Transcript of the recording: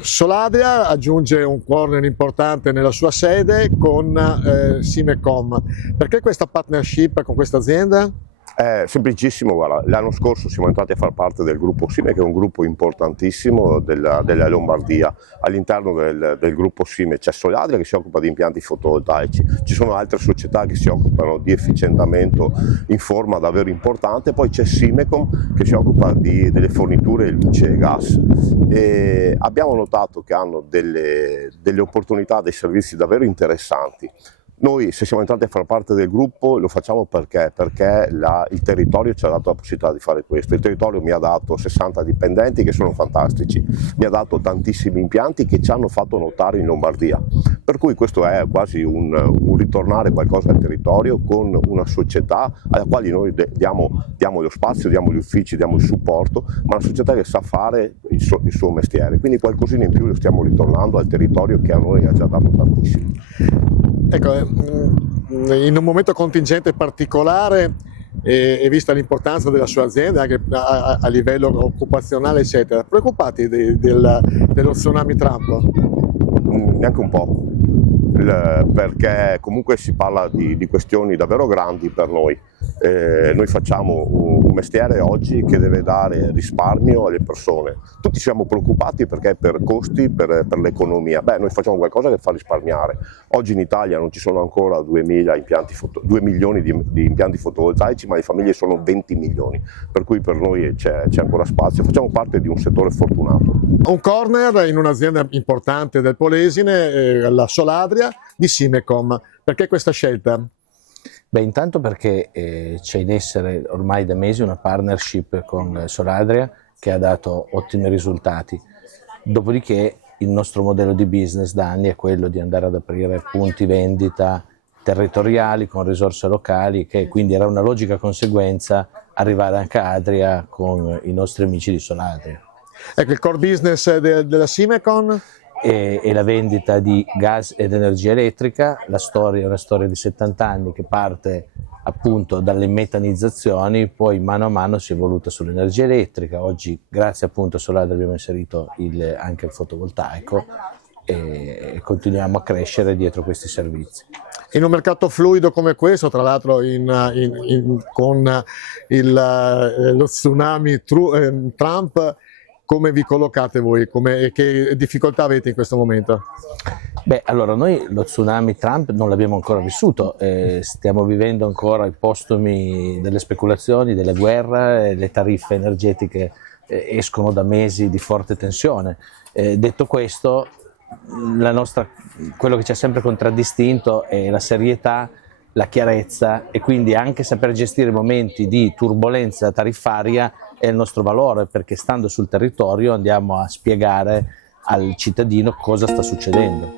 Soladria aggiunge un corner importante nella sua sede con Simecom. Perché questa partnership con questa azienda? È semplicissimo, guarda, l'anno scorso siamo entrati a far parte del gruppo Sime, che è un gruppo importantissimo della Lombardia. All'interno del gruppo Sime c'è Soladria che si occupa di impianti fotovoltaici, ci sono altre società che si occupano di efficientamento in forma davvero importante, poi c'è Simecom che si occupa delle forniture luce e gas. E abbiamo notato che hanno delle opportunità, dei servizi davvero interessanti. Noi, se siamo entrati a far parte del gruppo, lo facciamo perché il territorio ci ha dato la possibilità di fare questo. Il territorio mi ha dato 60 dipendenti che sono fantastici, mi ha dato tantissimi impianti che ci hanno fatto notare in Lombardia. Per cui questo è quasi un ritornare qualcosa al territorio con una società alla quale noi diamo lo spazio, diamo gli uffici, diamo il supporto, ma una società che sa fare il suo mestiere. Quindi qualcosina in più lo stiamo ritornando al territorio che a noi ha già dato tantissimo. Ecco, in un momento contingente particolare e vista l'importanza della sua azienda anche a livello occupazionale eccetera, preoccupati dello tsunami Trump? Neanche un po', perché comunque si parla di questioni davvero grandi per noi. Noi facciamo un mestiere oggi che deve dare risparmio alle persone. Tutti siamo preoccupati perché per costi, per l'economia. Beh, noi facciamo qualcosa che fa risparmiare. Oggi in Italia non ci sono ancora 2 milioni di impianti fotovoltaici, ma le famiglie sono 20 milioni, per cui per noi c'è ancora spazio. Facciamo parte di un settore fortunato. Un corner in un'azienda importante del Polesine, la Soladria di Simecom. Perché questa scelta? Beh, intanto perché c'è in essere ormai da mesi una partnership con Soladria che ha dato ottimi risultati. Dopodiché il nostro modello di business da anni è quello di andare ad aprire punti vendita territoriali con risorse locali, che quindi era una logica conseguenza arrivare anche a Adria con i nostri amici di Soladria. Ecco, il core business della Simecom? E la vendita di gas ed energia elettrica. La storia è una storia di 70 anni che parte appunto dalle metanizzazioni, poi mano a mano si è evoluta sull'energia elettrica. Oggi grazie appunto a Soladria abbiamo inserito anche il fotovoltaico e continuiamo a crescere dietro questi servizi. In un mercato fluido come questo, tra l'altro con lo tsunami Trump, come vi collocate voi? Che difficoltà avete in questo momento? Beh, allora noi lo tsunami Trump non l'abbiamo ancora vissuto, stiamo vivendo ancora i postumi delle speculazioni, delle guerre, le tariffe energetiche escono da mesi di forte tensione. Detto questo, quello che ci ha sempre contraddistinto è la serietà, la chiarezza e quindi anche saper gestire momenti di turbolenza tariffaria è il nostro valore, perché stando sul territorio andiamo a spiegare al cittadino cosa sta succedendo.